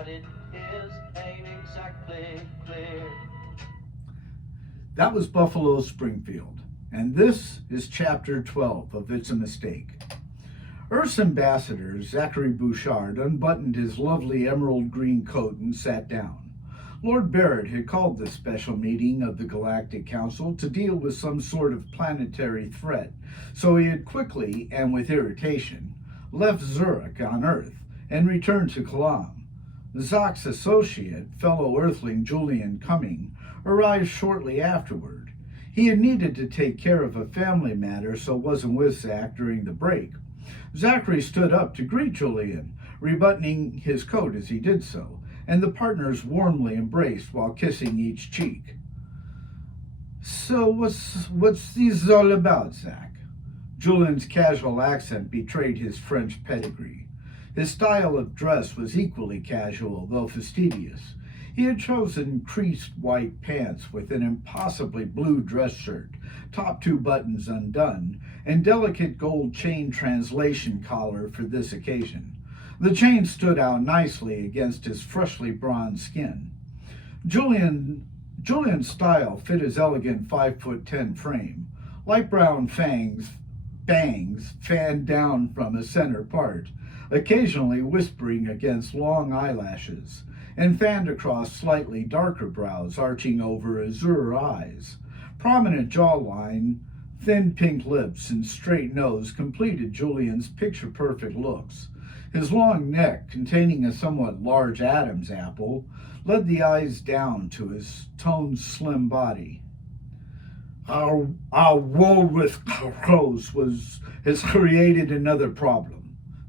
but it is ain't exactly clear. That was Buffalo Springfield, and this is chapter 12 of It's a Mistake. Earth's ambassador, Zachary Bouchard, unbuttoned his lovely emerald green coat and sat down. Lord Barrett had called this special meeting of the Galactic Council to deal with some sort of planetary threat, so he had quickly, and with irritation, left Zurich on Earth and returned to Kalam. Zach's associate, fellow Earthling Julian Cumming, arrived shortly afterward. He had needed to take care of a family matter, so wasn't with Zach during the break. Zachary stood up to greet Julian, rebuttoning his coat as he did so, and the partners warmly embraced while kissing each cheek. "So what's this all about, Zach?" Julian's casual accent betrayed his French pedigree. His style of dress was equally casual, though fastidious. He had chosen creased white pants with an impossibly blue dress shirt, top two buttons undone, and delicate gold chain translation collar for this occasion. The chain stood out nicely against his freshly bronzed skin. Julian's style fit his elegant 5'10" frame. Light brown bangs fanned down from a center part, occasionally whispering against long eyelashes, and fanned across slightly darker brows arching over azure eyes. Prominent jawline, thin pink lips, and straight nose completed Julian's picture-perfect looks. His long neck, containing a somewhat large Adam's apple, led the eyes down to his toned, slim body. Our war with Karos has created another problem,"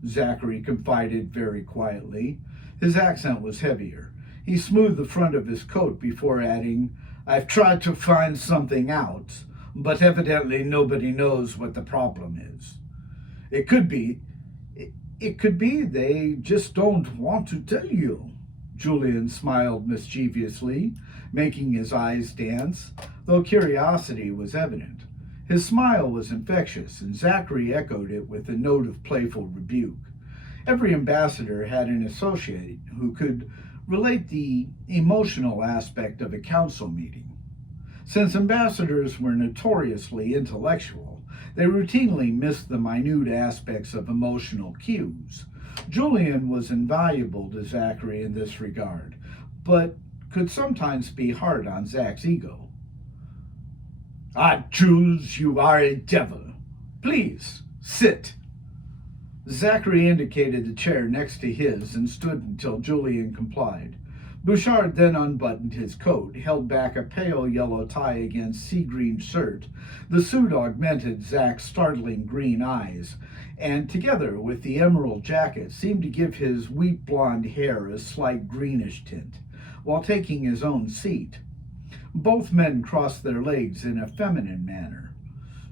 Zachary confided very quietly. His accent was heavier. He smoothed the front of his coat before adding, "I've tried to find something out, but evidently nobody knows what the problem is. It could be they just don't want to tell you." Julian smiled mischievously, making his eyes dance, though curiosity was evident. His smile was infectious, and Zachary echoed it with a note of playful rebuke. Every ambassador had an associate who could relate the emotional aspect of a council meeting. Since ambassadors were notoriously intellectual, they routinely missed the minute aspects of emotional cues. Julian was invaluable to Zachary in this regard, but could sometimes be hard on Zach's ego. "Ah, Jules, you are a devil. Please, sit." Zachary indicated the chair next to his and stood until Julian complied. Bouchard then unbuttoned his coat, held back a pale yellow tie against sea-green shirt. The suit augmented Zach's startling green eyes, and together with the emerald jacket seemed to give his wheat blonde hair a slight greenish tint, while taking his own seat. Both men crossed their legs in a feminine manner.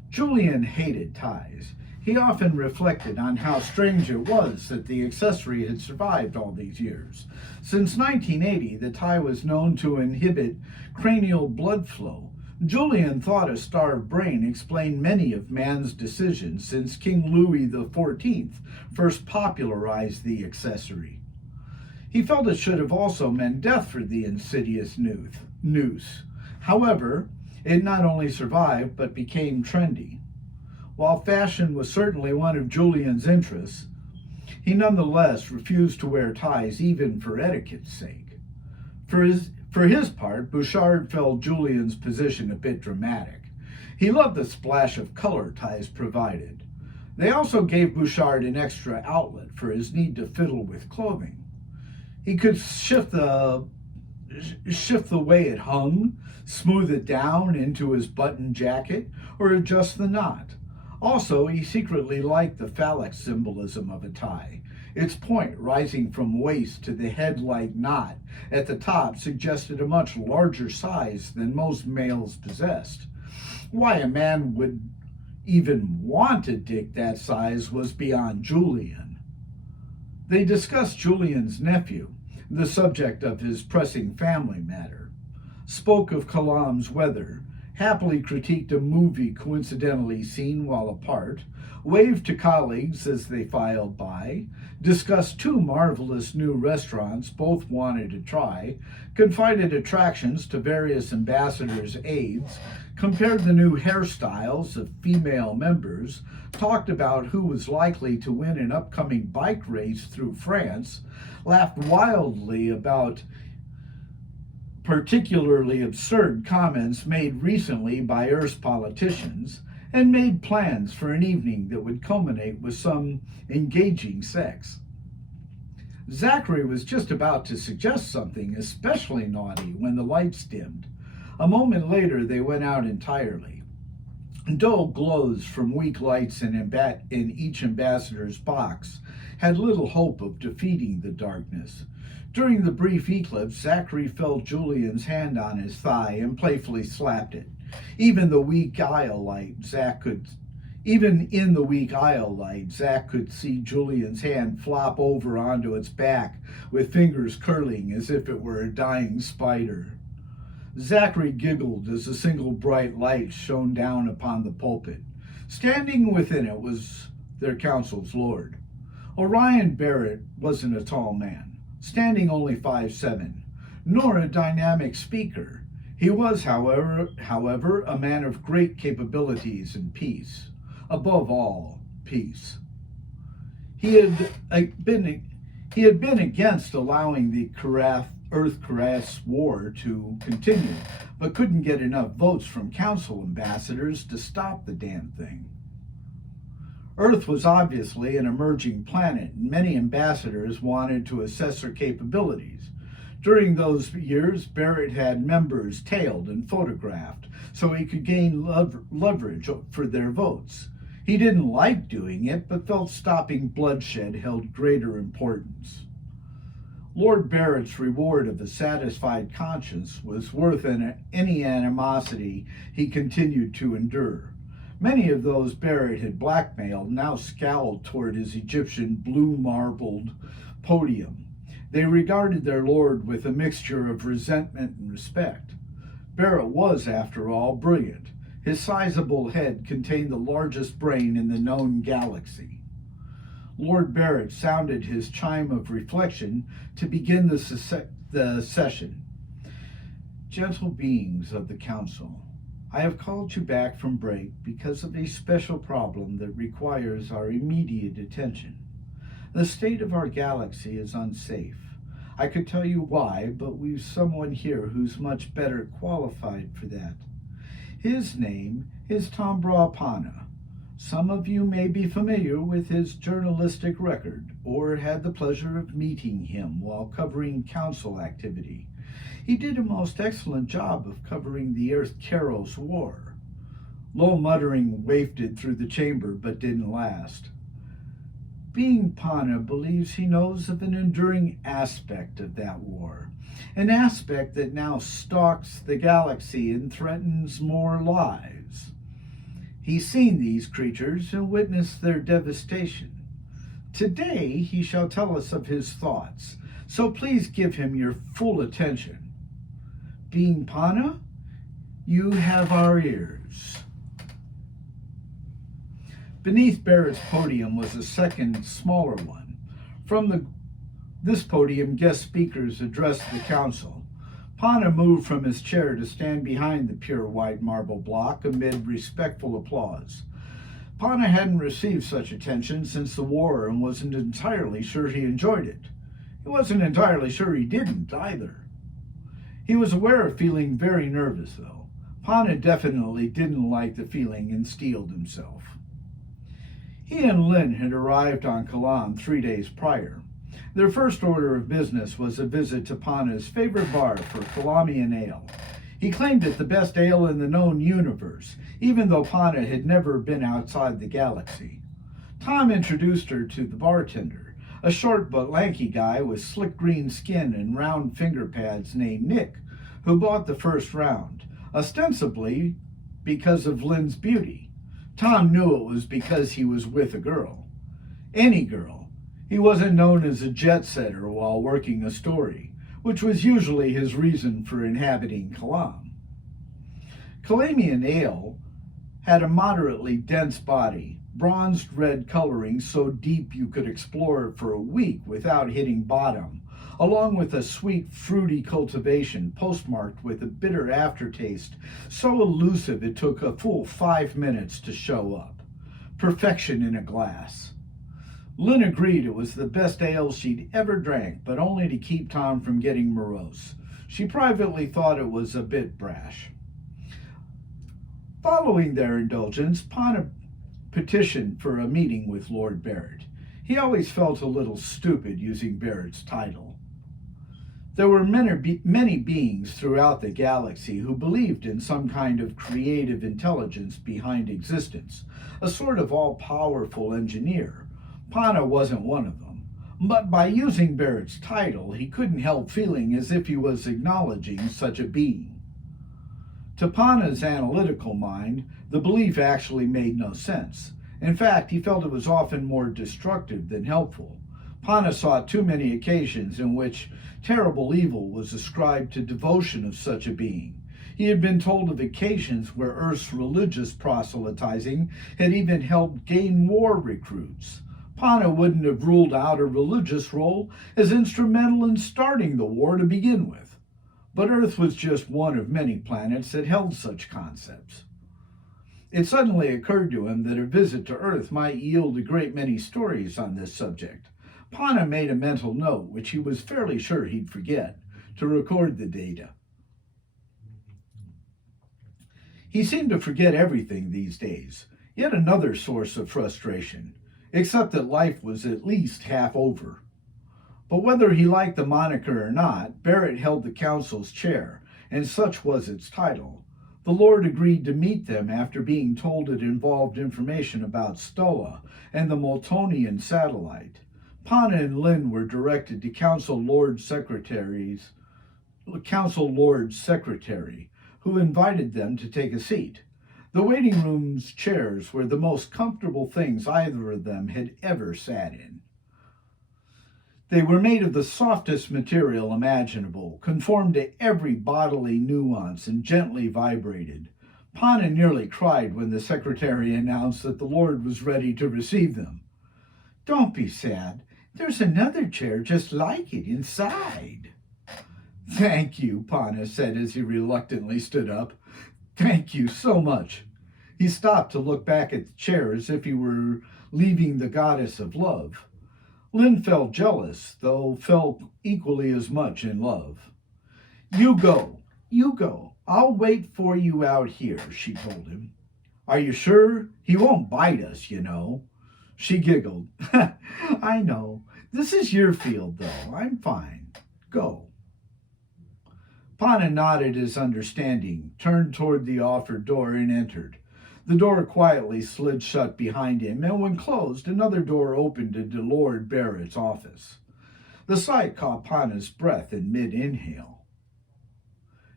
Julian hated ties. He often reflected on how strange it was that the accessory had survived all these years. Since 1980, the tie was known to inhibit cranial blood flow. Julian thought a starved brain explained many of man's decisions since King Louis XIV first popularized the accessory. He felt it should have also meant death for the insidious noose. However, it not only survived but became trendy. While fashion was certainly one of Julian's interests, he nonetheless refused to wear ties even for etiquette's sake. For his part, Bouchard felt Julian's position a bit dramatic. He loved the splash of color ties provided. They also gave Bouchard an extra outlet for his need to fiddle with clothing. He could shift the way it hung, smooth it down into his button jacket, or adjust the knot. Also, he secretly liked the phallic symbolism of a tie. Its point, rising from waist to the head-like knot at the top, suggested a much larger size than most males possessed. Why a man would even want a dick that size was beyond Julian. They discussed Julian's nephew, the subject of his pressing family matter, spoke of Kalam's weather, happily critiqued a movie coincidentally seen while apart, waved to colleagues as they filed by, discussed two marvelous new restaurants both wanted to try, confided attractions to various ambassadors' aides, compared the new hairstyles of female members, talked about who was likely to win an upcoming bike race through France, laughed wildly about particularly absurd comments made recently by Earth's politicians, and made plans for an evening that would culminate with some engaging sex. Zachary was just about to suggest something especially naughty when the lights dimmed. A moment later, they went out entirely. Dull glows from weak lights in each ambassador's box had little hope of defeating the darkness. During the brief eclipse, Zachary felt Julian's hand on his thigh and playfully slapped it. Even in the weak aisle light, Zach could see Julian's hand flop over onto its back, with fingers curling as if it were a dying spider. Zachary giggled as a single bright light shone down upon the pulpit. Standing within it was their council's lord. Orion Barrett wasn't a tall man, standing only 5'7", nor a dynamic speaker. He was, however, a man of great capabilities and peace. Above all, peace. He had been against allowing the Earth-Karos war to continue, but couldn't get enough votes from council ambassadors to stop the damn thing. Earth was obviously an emerging planet, and many ambassadors wanted to assess her capabilities. During those years, Barrett had members tailed and photographed so he could gain leverage for their votes. He didn't like doing it, but felt stopping bloodshed held greater importance. Lord Barrett's reward of a satisfied conscience was worth any animosity he continued to endure. Many of those Barrett had blackmailed now scowled toward his Egyptian blue-marbled podium. They regarded their lord with a mixture of resentment and respect. Barrett was, after all, brilliant. His sizable head contained the largest brain in the known galaxy. Lord Barrett sounded his chime of reflection to begin the session. Gentle beings of the council, I have called you back from break because of a special problem that requires our immediate attention. The state of our galaxy is unsafe. I could tell you why, but we've someone here who's much better qualified for that. His name is Panna. Some of you may be familiar with his journalistic record or had the pleasure of meeting him while covering council activity. He did a most excellent job of covering the Earth-Karos war. Low muttering wafted through the chamber but didn't last. Being Panna believes he knows of an enduring aspect of that war, an aspect that now stalks the galaxy and threatens more lives. He's seen these creatures and witnessed their devastation. Today he shall tell us of his thoughts, so please give him your full attention. Being Panna, you have our ears. Beneath Barrett's podium was a second, smaller one. From this podium, guest speakers addressed the council. Panna moved from his chair to stand behind the pure white marble block amid respectful applause. Panna hadn't received such attention since the war and wasn't entirely sure he enjoyed it. He wasn't entirely sure he didn't either. He was aware of feeling very nervous, though. Panna definitely didn't like the feeling and steeled himself. He and Lynn had arrived on Kalan 3 days prior. Their first order of business was a visit to Panna's favorite bar for Kalamian ale. He claimed it the best ale in the known universe, even though Panna had never been outside the galaxy. Tom introduced her to the bartender, a short but lanky guy with slick green skin and round finger pads named Nick, who bought the first round, ostensibly because of Lynn's beauty. Tom knew it was because he was with a girl. Any girl. He wasn't known as a jet setter while working a story, which was usually his reason for inhabiting Kalam. Calamian ale had a moderately dense body, bronzed red coloring so deep you could explore it for a week without hitting bottom, along with a sweet, fruity cultivation postmarked with a bitter aftertaste so elusive it took a full 5 minutes to show up. Perfection in a glass. Lynn agreed it was the best ale she'd ever drank, but only to keep Tom from getting morose. She privately thought it was a bit brash. Following their indulgence, Panna petitioned for a meeting with Lord Barrett. He always felt a little stupid using Barrett's title. There were many beings throughout the galaxy who believed in some kind of creative intelligence behind existence, a sort of all-powerful engineer. Panna wasn't one of them, but by using Barrett's title, he couldn't help feeling as if he was acknowledging such a being. To Panna's analytical mind, the belief actually made no sense. In fact, he felt it was often more destructive than helpful. Panna saw too many occasions in which terrible evil was ascribed to devotion of such a being. He had been told of occasions where Earth's religious proselytizing had even helped gain war recruits. Panna wouldn't have ruled out a religious role as instrumental in starting the war to begin with. But Earth was just one of many planets that held such concepts. It suddenly occurred to him that a visit to Earth might yield a great many stories on this subject. Panna made a mental note, which he was fairly sure he'd forget, to record the data. He seemed to forget everything these days, yet another source of frustration, except that life was at least half over. But whether he liked the moniker or not, Barrett held the council's chair, and such was its title. The Lord agreed to meet them after being told it involved information about Stoa and the Moltonian satellite. Panna and Lynn were directed to Council Lord Secretary, who invited them to take a seat. The waiting room's chairs were the most comfortable things either of them had ever sat in. They were made of the softest material imaginable, conformed to every bodily nuance, and gently vibrated. Panna nearly cried when the secretary announced that the Lord was ready to receive them. "Don't be sad. There's another chair just like it inside." "Thank you," Panna said as he reluctantly stood up. "Thank you so much." He stopped to look back at the chair as if he were leaving the goddess of love. Lynn felt jealous, though felt equally as much in love. You go. I'll wait for you out here," she told him. "Are you sure? He won't bite us, you know." She giggled. "I know. This is your field, though. I'm fine. Go." Panna nodded his understanding, turned toward the offered door, and entered. The door quietly slid shut behind him, and when closed, another door opened into Lord Barrett's office. The sight caught Panna's breath in mid-inhale.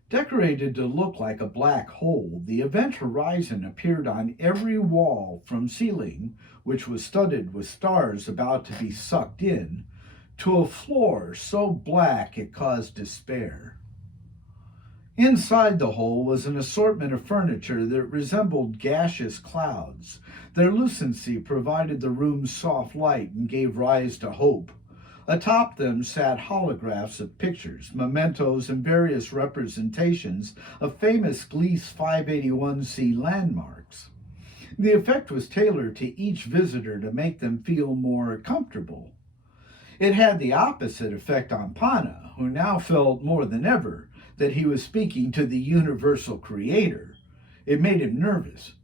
Decorated to look like a black hole, the event horizon appeared on every wall from ceiling, which was studded with stars about to be sucked in, to a floor so black it caused despair. Inside the hole was an assortment of furniture that resembled gaseous clouds. Their lucency provided the room's soft light and gave rise to hope. Atop them sat holographs of pictures, mementos, and various representations of famous Gliese 581c landmarks. The effect was tailored to each visitor to make them feel more comfortable. It had the opposite effect on Panna, who now felt more than ever that he was speaking to the universal creator. It made him nervous.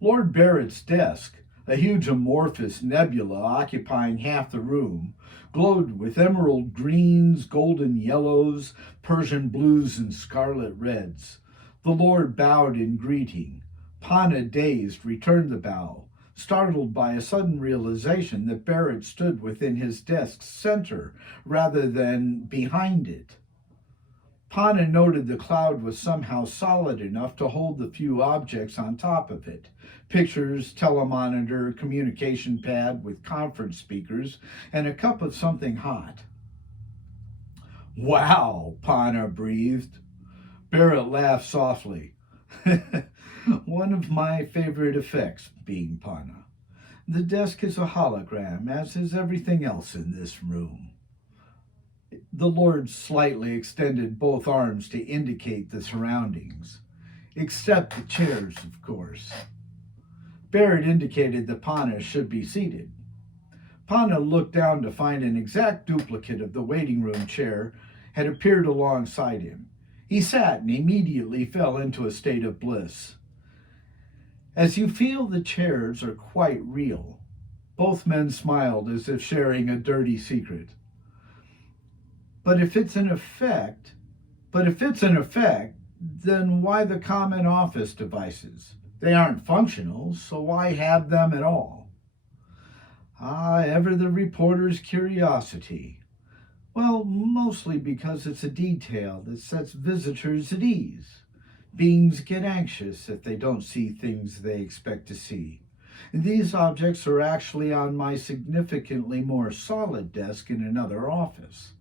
Lord Barrett's desk, a huge amorphous nebula occupying half the room, glowed with emerald greens, golden yellows, Persian blues, and scarlet reds. The Lord bowed in greeting. Panna, dazed, returned the bow, startled by a sudden realization that Barrett stood within his desk's center rather than behind it. Panna noted the cloud was somehow solid enough to hold the few objects on top of it: pictures, telemonitor, communication pad with conference speakers, and a cup of something hot. "Wow," Panna breathed. Barrett laughed softly. One of my favorite effects, being Panna. The desk is a hologram, as is everything else in this room. The Lord slightly extended both arms to indicate the surroundings, except the chairs, of course. Barrett indicated that Panna should be seated. Panna looked down to find an exact duplicate of the waiting room chair had appeared alongside him. He sat and immediately fell into a state of bliss. As you feel the chairs are quite real, both men smiled as if sharing a dirty secret. But if it's an effect, then why the common office devices? They aren't functional, so why have them at all? Ah, ever the reporter's curiosity. Well, mostly because it's a detail that sets visitors at ease. Beings get anxious if they don't see things they expect to see. These objects are actually on my significantly more solid desk in another office.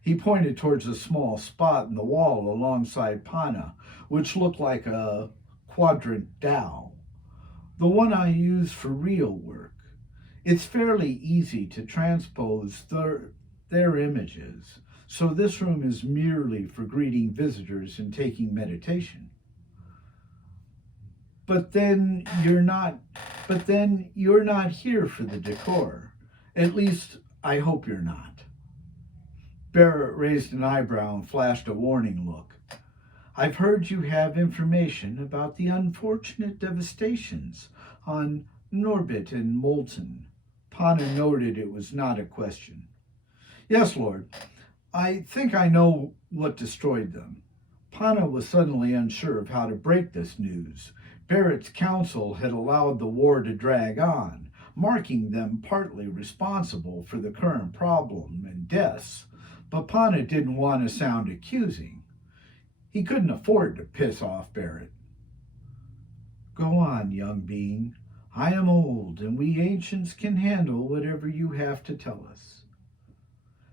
He pointed towards a small spot in the wall alongside Panna, which looked like a quadrant dowel. The one I use for real work. It's fairly easy to transpose their images, so this room is merely for greeting visitors and taking meditation. But then you're not here for the decor. At least I hope you're not. Barrett raised an eyebrow and flashed a warning look. I've heard you have information about the unfortunate devastations on Norbit and Molten. Panna noted it was not a question. Yes, Lord. I think I know what destroyed them. Panna was suddenly unsure of how to break this news. Barrett's council had allowed the war to drag on, marking them partly responsible for the current problem and deaths. But Panna didn't want to sound accusing. He couldn't afford to piss off Barrett. Go on, young being. I am old, and we ancients can handle whatever you have to tell us.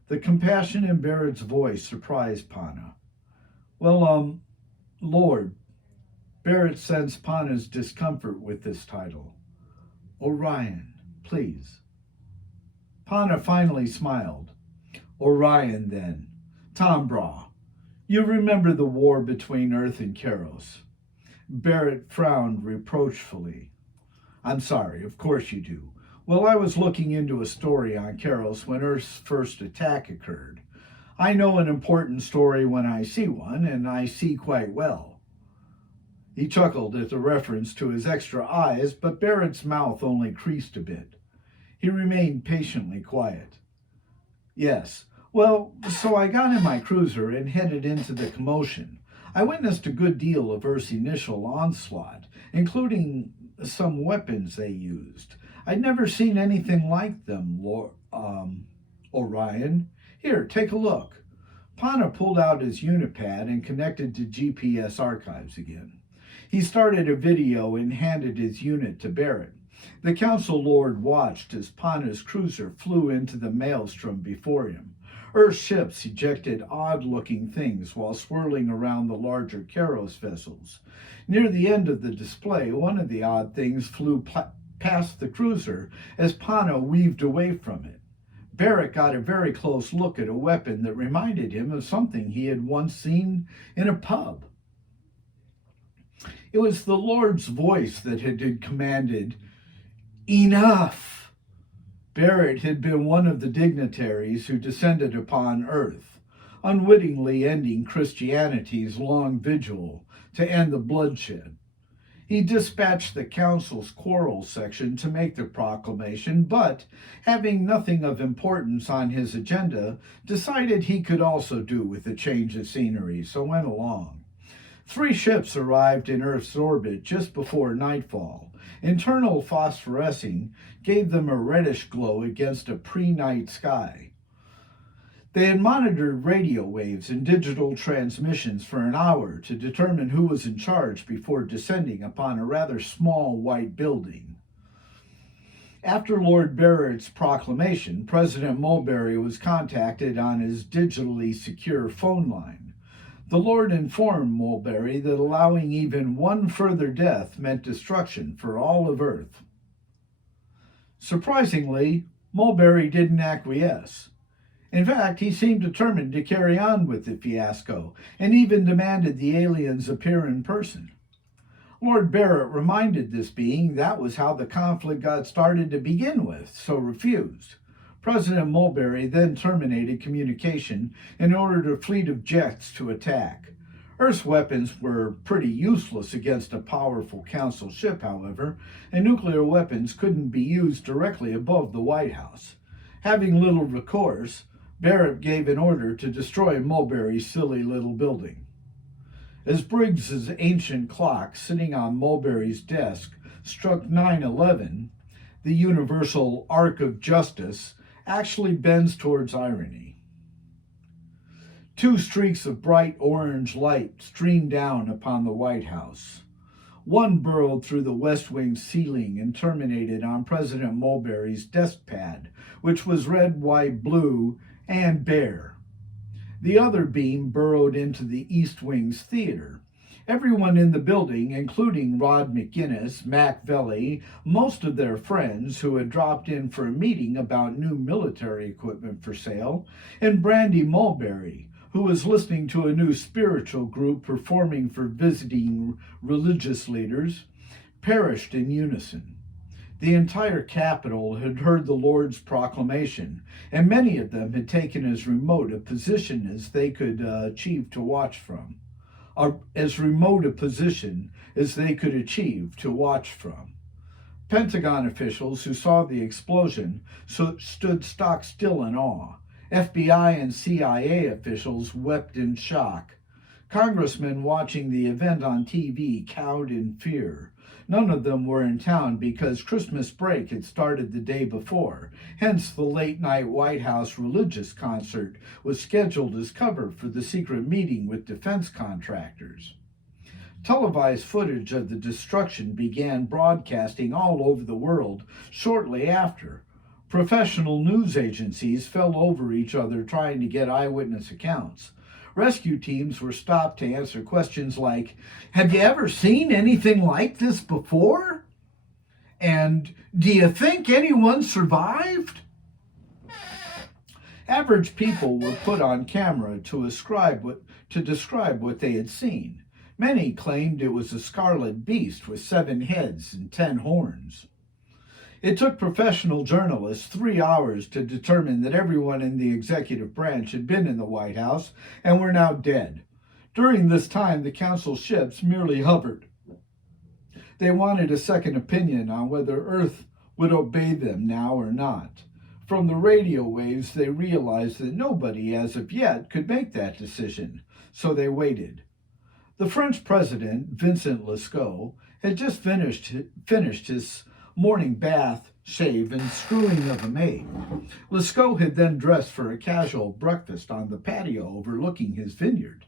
The compassion in Barrett's voice surprised Panna. Well, Lord. Barrett sensed Panna's discomfort with this title. Orion, please. Panna finally smiled. Orion, then. Tombra. You remember the war between Earth and Karos. Barrett frowned reproachfully. I'm sorry, of course you do. Well, I was looking into a story on Karos when Earth's first attack occurred. I know an important story when I see one, and I see quite well. He chuckled at the reference to his extra eyes, but Barrett's mouth only creased a bit. He remained patiently quiet. Yes, well, so I got in my cruiser and headed into the commotion. I witnessed a good deal of Earth's initial onslaught, including some weapons they used. I'd never seen anything like them, Orion. Here, take a look. Panna pulled out his unipad and connected to GPS archives again. He started a video and handed his unit to Barrett. The council lord watched as Panna's cruiser flew into the maelstrom before him. Earth ships ejected odd-looking things while swirling around the larger Karos vessels. Near the end of the display, one of the odd things flew past the cruiser as Panna weaved away from it. Barrett got a very close look at a weapon that reminded him of something he had once seen in a pub. It was the Lord's voice that had commanded, "Enough!" Barrett had been one of the dignitaries who descended upon Earth, unwittingly ending Christianity's long vigil to end the bloodshed. He dispatched the council's quarrel section to make the proclamation, but, having nothing of importance on his agenda, decided he could also do with a change of scenery, so went along. 3 ships arrived in Earth's orbit just before nightfall. Internal phosphorescing gave them a reddish glow against a pre-night sky. They had monitored radio waves and digital transmissions for an hour to determine who was in charge before descending upon a rather small white building. After Lord Barrett's proclamation, President Mulberry was contacted on his digitally secure phone line. The Lord informed Mulberry that allowing even one further death meant destruction for all of Earth. Surprisingly, Mulberry didn't acquiesce. In fact, he seemed determined to carry on with the fiasco, and even demanded the aliens appear in person. Lord Barrett reminded this being that was how the conflict got started to begin with, so refused. President Mulberry then terminated communication and ordered a fleet of jets to attack. Earth's weapons were pretty useless against a powerful Council ship, however, and nuclear weapons couldn't be used directly above the White House. Having little recourse, Barrett gave an order to destroy Mulberry's silly little building. As Briggs's ancient clock sitting on Mulberry's desk struck 9:11, the universal arc of justice actually bends towards irony. Two streaks of bright orange light streamed down upon the White House. One burrowed through the West Wing ceiling and terminated on President Mulberry's desk pad, which was red, white, blue, and bare. The other beam burrowed into the East Wing's theater. Everyone in the building, including Rod McGinnis, Mac Velli, most of their friends who had dropped in for a meeting about new military equipment for sale, and Brandy Mulberry, who was listening to a new spiritual group performing for visiting religious leaders, perished in unison. The entire capital had heard the Lord's proclamation, and many of them had taken as remote a position as they could achieve to watch from. Pentagon officials who saw the explosion stood stock still in awe. FBI and CIA officials wept in shock. Congressmen watching the event on TV cowed in fear. None of them were in town because Christmas break had started the day before. Hence, the late-night White House religious concert was scheduled as cover for the secret meeting with defense contractors. Televised footage of the destruction began broadcasting all over the world shortly after. Professional news agencies fell over each other trying to get eyewitness accounts. Rescue teams were stopped to answer questions like, "Have you ever seen anything like this before?" And, "Do you think anyone survived?" Average people were put on camera to describe what they had seen. Many claimed it was a scarlet beast with 7 heads and 10 horns. It took professional journalists 3 hours to determine that everyone in the executive branch had been in the White House and were now dead. During this time, the Council ships merely hovered. They wanted a second opinion on whether Earth would obey them now or not. From the radio waves, they realized that nobody as of yet could make that decision, so they waited. The French president, Vincent Lescaut, had just finished his morning bath, shave, and screwing of a maid. Lescaut had then dressed for a casual breakfast on the patio overlooking his vineyard.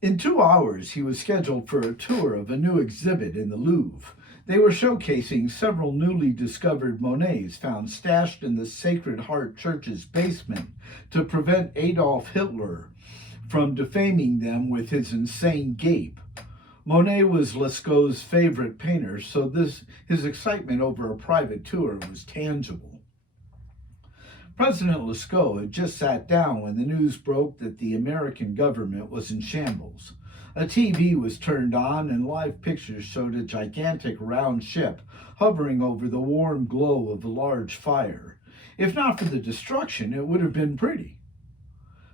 In 2 hours, he was scheduled for a tour of a new exhibit in the Louvre. They were showcasing several newly discovered Monets found stashed in the Sacred Heart Church's basement to prevent Adolf Hitler from defaming them with his insane gape. Monet was Lescaut's favorite painter, so his excitement over a private tour was tangible. President Lescaut had just sat down when the news broke that the American government was in shambles. A TV was turned on and live pictures showed a gigantic round ship hovering over the warm glow of a large fire. If not for the destruction, it would have been pretty.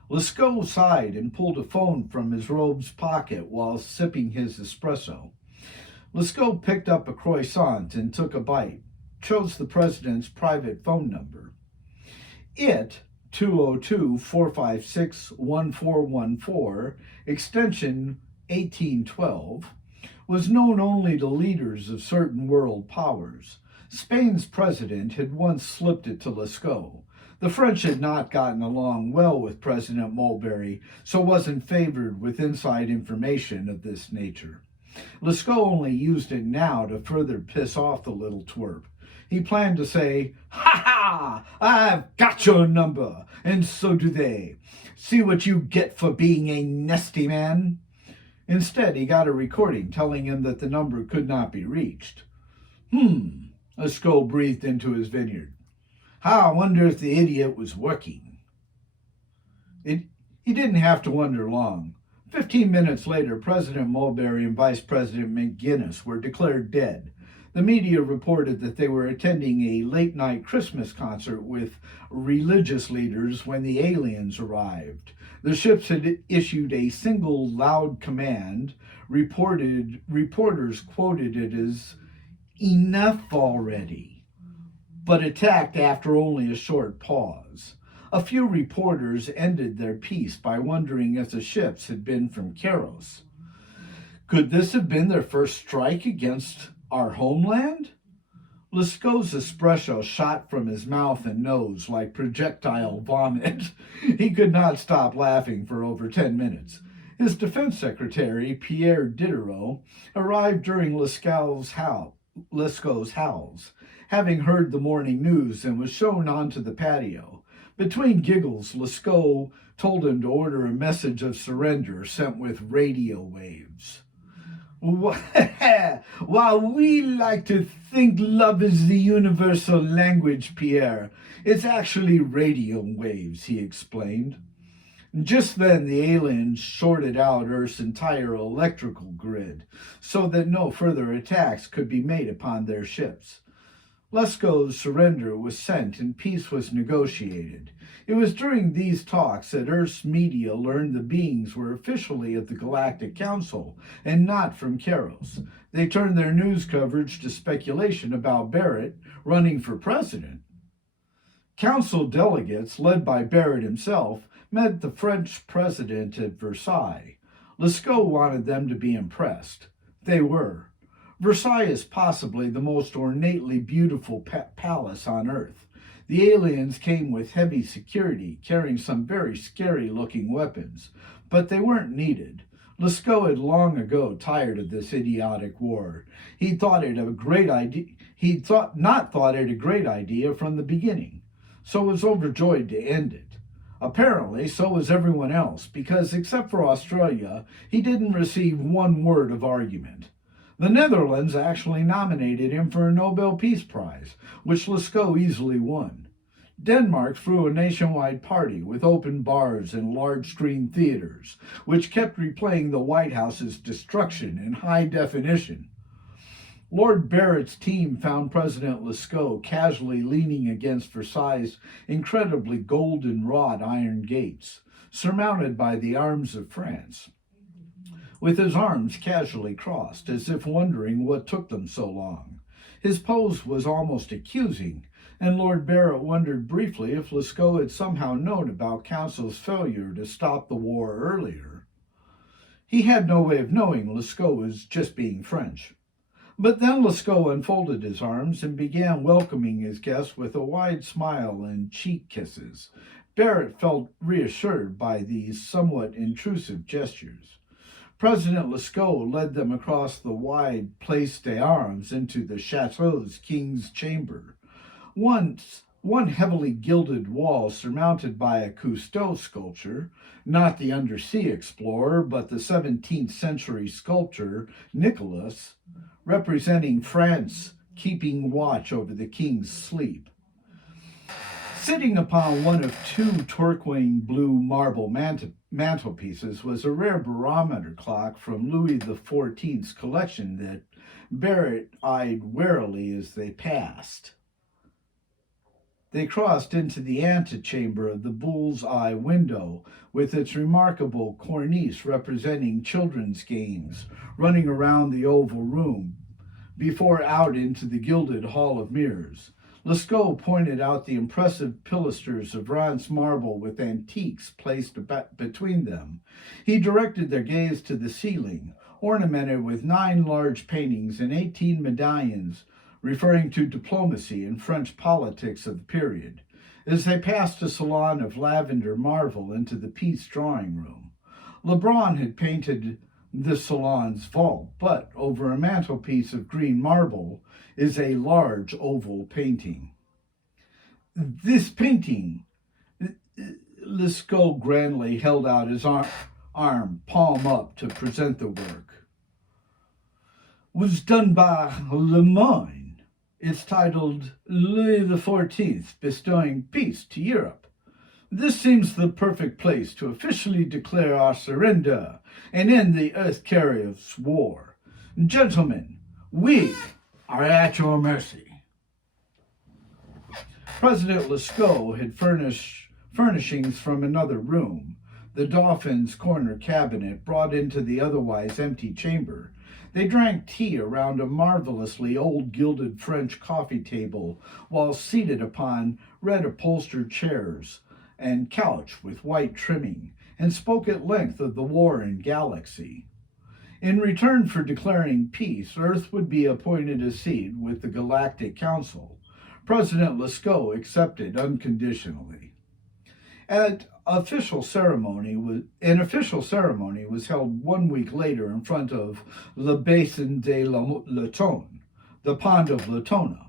Lescaut sighed and pulled a phone from his robe's pocket while sipping his espresso. Lescaut picked up a croissant and took a bite, chose the president's private phone number. It, 202-456-1414, extension 1812, was known only to leaders of certain world powers. Spain's president had once slipped it to Lescaut. The French had not gotten along well with President Mulberry, so wasn't favored with inside information of this nature. Lescaut only used it now to further piss off the little twerp. He planned to say, "Ha ha! I've got your number, and so do they. See what you get for being a nasty man." Instead, he got a recording telling him that the number could not be reached. Lescaut breathed into his vineyard. "How I wonder if the idiot was working." He didn't have to wonder long. 15 minutes later, President Mulberry and Vice President McGinnis were declared dead. The media reported that they were attending a late-night Christmas concert with religious leaders when the aliens arrived. The ships had issued a single loud command. Reporters quoted it as, "Enough already," but attacked after only a short pause. A few reporters ended their piece by wondering if the ships had been from Karos. Could this have been their first strike against our homeland? Lescaut's espresso shot from his mouth and nose like projectile vomit. He could not stop laughing for over 10 minutes. His defense secretary, Pierre Diderot, arrived during Lescaut's howls, having heard the morning news, and was shown onto the patio. Between giggles, Lescaut told him to order a message of surrender sent with radio waves. "While we like to think love is the universal language, Pierre, it's actually radio waves," he explained. Just then, the aliens shorted out Earth's entire electrical grid so that no further attacks could be made upon their ships. Lescaut's surrender was sent and peace was negotiated. It was during these talks that Earth's media learned the beings were officially of the Galactic Council and not from Karos. They turned their news coverage to speculation about Barrett running for president. Council delegates, led by Barrett himself, met the French president at Versailles. Lescaut wanted them to be impressed. They were. Versailles is possibly the most ornately beautiful palace on Earth. The aliens came with heavy security, carrying some very scary-looking weapons, but they weren't needed. Lescaut had long ago tired of this idiotic war. He not thought it a great idea from the beginning, so was overjoyed to end it. Apparently, so was everyone else, because except for Australia, he didn't receive one word of argument. The Netherlands actually nominated him for a Nobel Peace Prize, which Lescaut easily won. Denmark threw a nationwide party with open bars and large-screen theaters, which kept replaying the White House's destruction in high definition. Lord Barrett's team found President Lescaut casually leaning against Versailles' incredibly golden-wrought iron gates, surmounted by the arms of France, with his arms casually crossed, as if wondering what took them so long. His pose was almost accusing, and Lord Barrett wondered briefly if Lescaut had somehow known about Council's failure to stop the war earlier. He had no way of knowing Lescaut was just being French. But then Lescaut unfolded his arms and began welcoming his guests with a wide smile and cheek kisses. Barrett felt reassured by these somewhat intrusive gestures. President Lescaut led them across the wide Place des Armes into the chateau's king's chamber. One heavily gilded wall surmounted by a Cousteau sculpture, not the undersea explorer, but the 17th century sculptor Nicholas, representing France keeping watch over the king's sleep. Sitting upon one of two turquoise blue marble mantelpieces was a rare barometer clock from Louis XIV's collection that Barrett eyed warily as they passed. They crossed into the antechamber of the bull's eye window with its remarkable cornice representing children's games running around the oval room, before out into the gilded hall of mirrors. Lescaut pointed out the impressive pilasters of Reims marble with antiques placed between them. He directed their gaze to the ceiling, ornamented with 9 large paintings and 18 medallions referring to diplomacy and French politics of the period, as they passed a salon of lavender marble into the peace drawing room. Lebrun had painted the salon's vault, but over a mantelpiece of green marble is a large oval painting. This painting, Lescaut grandly held out his arm, palm up, to present the work, was done by Lemoyne. It's titled Louis XIV Bestowing Peace to Europe. This seems the perfect place to officially declare our surrender and end the Earth Carriers' war. Gentlemen, we are at your mercy. President Lescaut had furnishings from another room, the Dauphin's corner cabinet, brought into the otherwise empty chamber. They drank tea around a marvelously old gilded French coffee table while seated upon red upholstered chairs and couch with white trimming, and spoke at length of the war in Galaxy. In return for declaring peace, Earth would be appointed a seat with the Galactic Council. President Lescaut accepted unconditionally. An official ceremony was held 1 week later in front of Le Bassin de Latone, the Pond of Latona,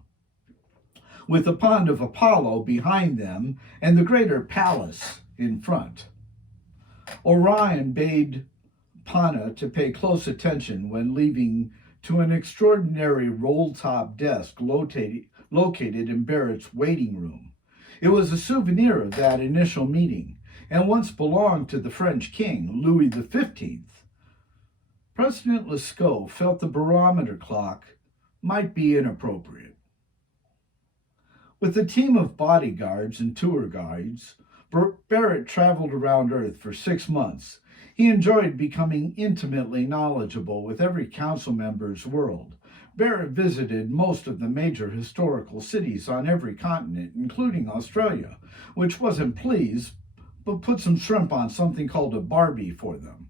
with the Pond of Apollo behind them and the greater palace in front. Orion bade Panna to pay close attention when leaving to an extraordinary roll-top desk located in Barrett's waiting room. It was a souvenir of that initial meeting, and once belonged to the French king, Louis XV. President Lescaut felt the barometer clock might be inappropriate. With a team of bodyguards and tour guides, Barrett traveled around Earth for 6 months. He enjoyed becoming intimately knowledgeable with every council member's world. Barrett visited most of the major historical cities on every continent, including Australia, which wasn't pleased, but put some shrimp on something called a barbie for them,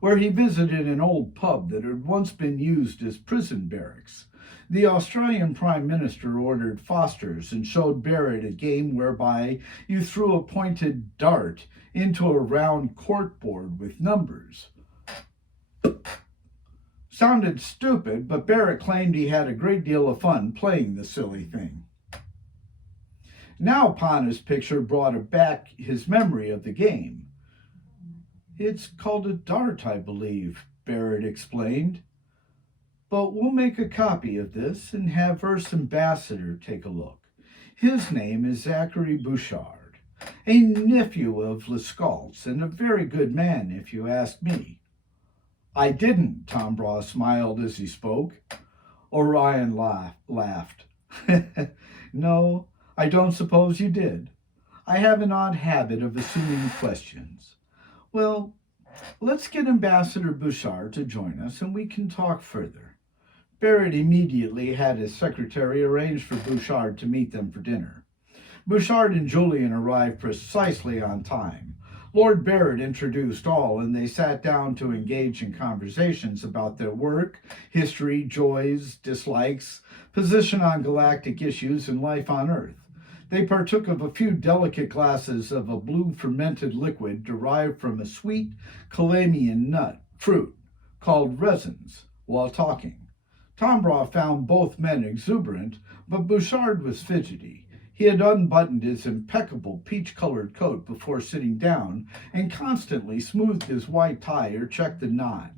where he visited an old pub that had once been used as prison barracks. The Australian Prime Minister ordered Foster's and showed Barrett a game whereby you threw a pointed dart into a round corkboard with numbers. Sounded stupid, but Barrett claimed he had a great deal of fun playing the silly thing. Now Panna's picture brought back his memory of the game. It's called a dart, I believe, Barrett explained. But we'll make a copy of this and have Earth's ambassador take a look. His name is Zachary Bouchard, a nephew of Lescaut's, and a very good man, if you ask me. I didn't, Tombra smiled as he spoke. Orion laughed. No, I don't suppose you did. I have an odd habit of assuming questions. Well, let's get Ambassador Bouchard to join us and we can talk further. Barrett immediately had his secretary arrange for Bouchard to meet them for dinner. Bouchard and Julian arrived precisely on time. Lord Barrett introduced all, and they sat down to engage in conversations about their work, history, joys, dislikes, position on galactic issues, and life on Earth. They partook of a few delicate glasses of a blue fermented liquid derived from a sweet Calamian fruit called resins while talking. Tombra found both men exuberant, but Bouchard was fidgety. He had unbuttoned his impeccable peach-colored coat before sitting down and constantly smoothed his white tie or checked the knot.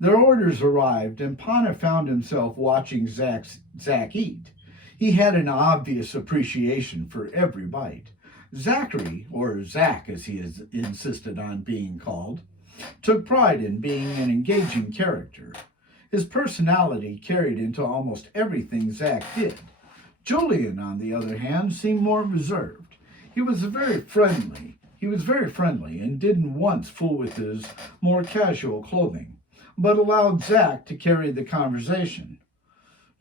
Their orders arrived, and Panna found himself watching Zach eat. He had an obvious appreciation for every bite. Zachary, or Zach as he has insisted on being called, took pride in being an engaging character. His personality carried into almost everything Zach did. Julian, on the other hand, seemed more reserved. He was very friendly and didn't once fool with his more casual clothing, but allowed Zach to carry the conversation.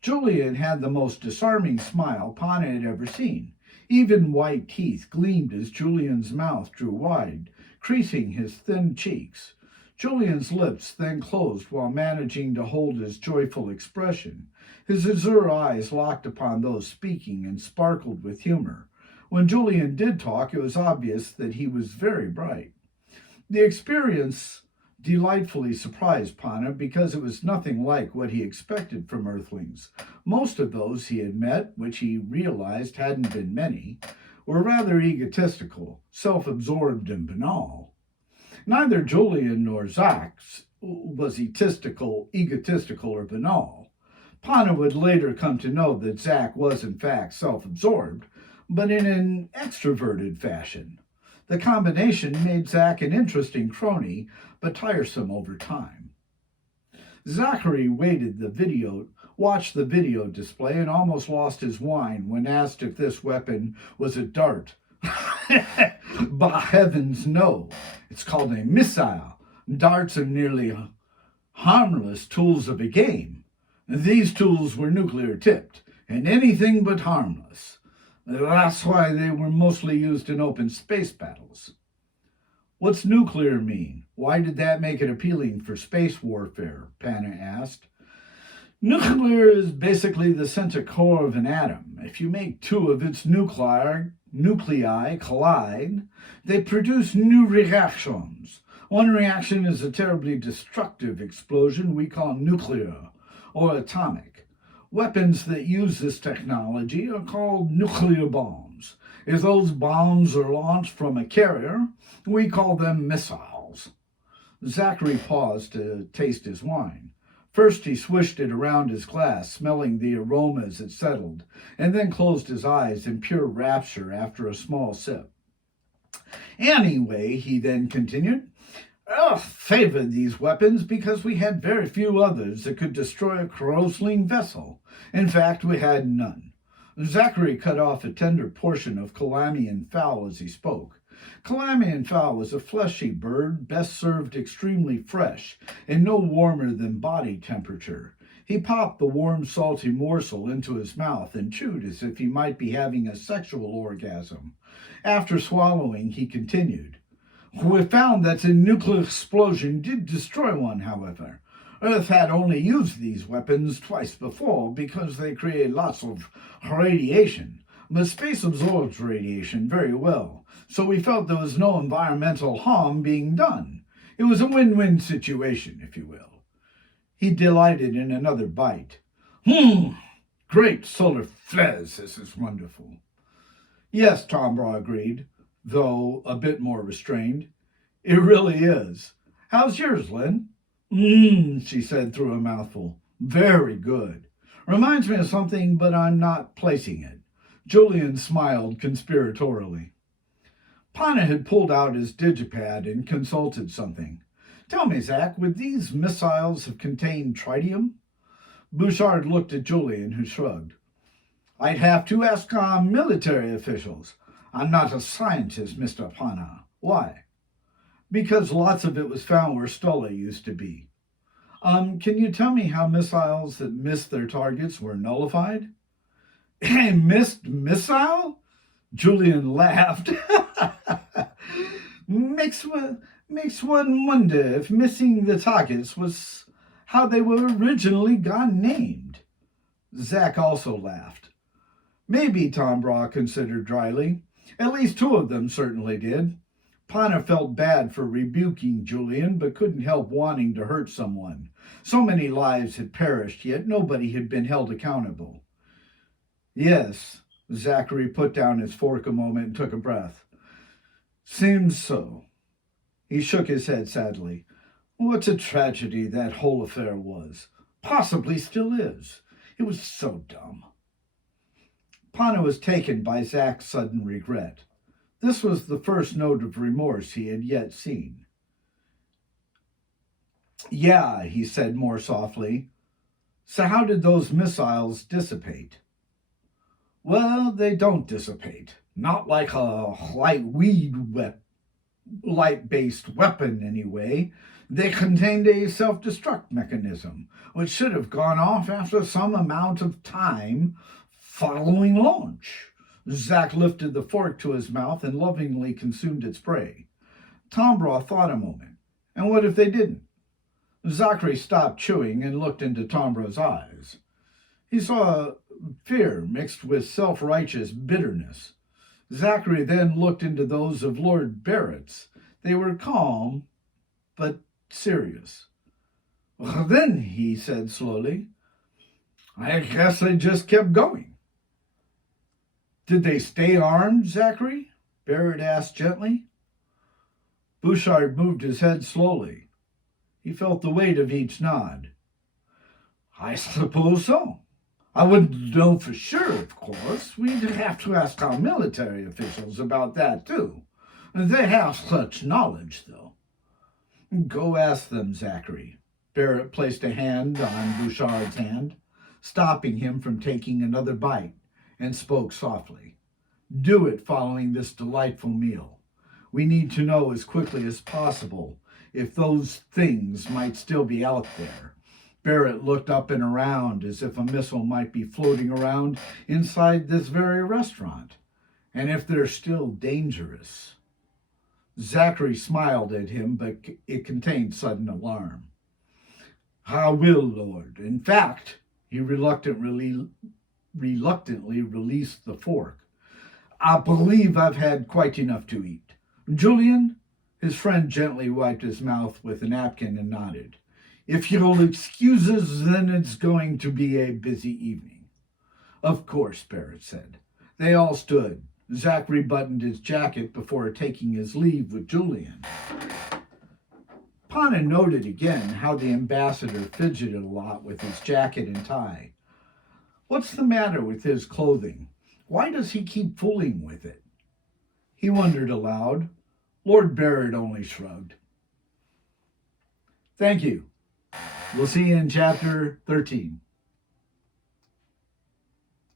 Julian had the most disarming smile Panna had ever seen. Even white teeth gleamed as Julian's mouth drew wide, creasing his thin cheeks. Julian's lips then closed while managing to hold his joyful expression. His azure eyes locked upon those speaking and sparkled with humor. When Julian did talk, it was obvious that he was very bright. The experience delightfully surprised Panna because it was nothing like what he expected from Earthlings. Most of those he had met, which he realized hadn't been many, were rather egotistical, self-absorbed, and banal. Neither Julian nor Zach was egotistical, or banal. Panna would later come to know that Zach was in fact self-absorbed, but in an extroverted fashion. The combination made Zach an interesting crony, but tiresome over time. Zachary watched the video display and almost lost his wine when asked if this weapon was a dart. By heavens, no. It's called a missile. Darts are nearly harmless tools of a game. These tools were nuclear tipped, and anything but harmless. That's why they were mostly used in open space battles. What's nuclear mean? Why did that make it appealing for space warfare? Panna asked. Nuclear is basically the center core of an atom. If you make two of its nuclei collide, they produce new reactions. One reaction is a terribly destructive explosion we call nuclear or atomic. Weapons that use this technology are called nuclear bombs. If those bombs are launched from a carrier, we call them missiles. Zachary paused to taste his wine. First he swished it around his glass, smelling the aroma as it settled, and then closed his eyes in pure rapture after a small sip. Anyway, he then continued, I favored these weapons because we had very few others that could destroy a Karosling vessel. In fact, we had none. Zachary cut off a tender portion of Calamian fowl as he spoke. Calamian fowl was a fleshy bird, best served extremely fresh, and no warmer than body temperature. He popped the warm, salty morsel into his mouth and chewed as if he might be having a sexual orgasm. After swallowing, he continued. We found that a nuclear explosion did destroy one, however. Earth had only used these weapons twice before because they create lots of radiation. But space absorbs radiation very well, so we felt there was no environmental harm being done. It was a win-win situation, if you will. He delighted in another bite. Great solar flares, this is wonderful. Yes, Tombra agreed, though a bit more restrained. It really is. How's yours, Lynn? She said through a mouthful. Very good. Reminds me of something, but I'm not placing it. Julian smiled conspiratorially. Panna had pulled out his digipad and consulted something. Tell me, Zach, would these missiles have contained tritium? Bouchard looked at Julian, who shrugged. I'd have to ask our military officials. I'm not a scientist, Mr. Panna. Why? Because lots of it was found where Stola used to be. Can you tell me how missiles that missed their targets were nullified? A missed missile? Julian laughed. Makes one wonder if missing the targets was how they were originally named. Zach also laughed. Maybe, Tom Braw considered dryly. At least two of them certainly did. Panna felt bad for rebuking Julian, but couldn't help wanting to hurt someone. So many lives had perished, yet nobody had been held accountable. Yes, Zachary put down his fork a moment and took a breath. Seems so. He shook his head sadly. What a tragedy that whole affair was. Possibly still is. It was so dumb. Panna was taken by Zach's sudden regret. This was the first note of remorse he had yet seen. Yeah, he said more softly. So how did those missiles dissipate? Well, they don't dissipate. Not like a light-based weapon, anyway. They contained a self-destruct mechanism, which should have gone off after some amount of time following launch. Zach lifted the fork to his mouth and lovingly consumed its prey. Tombra thought a moment. And what if they didn't? Zachary stopped chewing and looked into Tombra's eyes. He saw fear mixed with self-righteous bitterness. Zachary then looked into those of Lord Barrett's. They were calm, but serious. "Well, then," he said slowly, "I guess they just kept going." "Did they stay armed, Zachary?" Barrett asked gently. Bouchard moved his head slowly. He felt the weight of each nod. "I suppose so. I wouldn't know for sure, of course. We'd have to ask our military officials about that, too. They have such knowledge, though." "Go ask them, Zachary." Barrett placed a hand on Bouchard's hand, stopping him from taking another bite, and spoke softly. "Do it following this delightful meal. We need to know as quickly as possible if those things might still be out there." Barrett looked up and around as if a missile might be floating around inside this very restaurant, and if they're still dangerous. Zachary smiled at him, but it contained sudden alarm. "I will, Lord. In fact," he reluctantly released the fork, "I believe I've had quite enough to eat. Julian?" His friend gently wiped his mouth with a napkin and nodded. "If you'll excuse us, then it's going to be a busy evening." "Of course," Barrett said. They all stood. Zachary buttoned his jacket before taking his leave with Julian. Panna noted again how the ambassador fidgeted a lot with his jacket and tie. What's the matter with his clothing? Why does he keep fooling with it? He wondered aloud. Lord Barrett only shrugged. Thank you. We'll see you in chapter 13.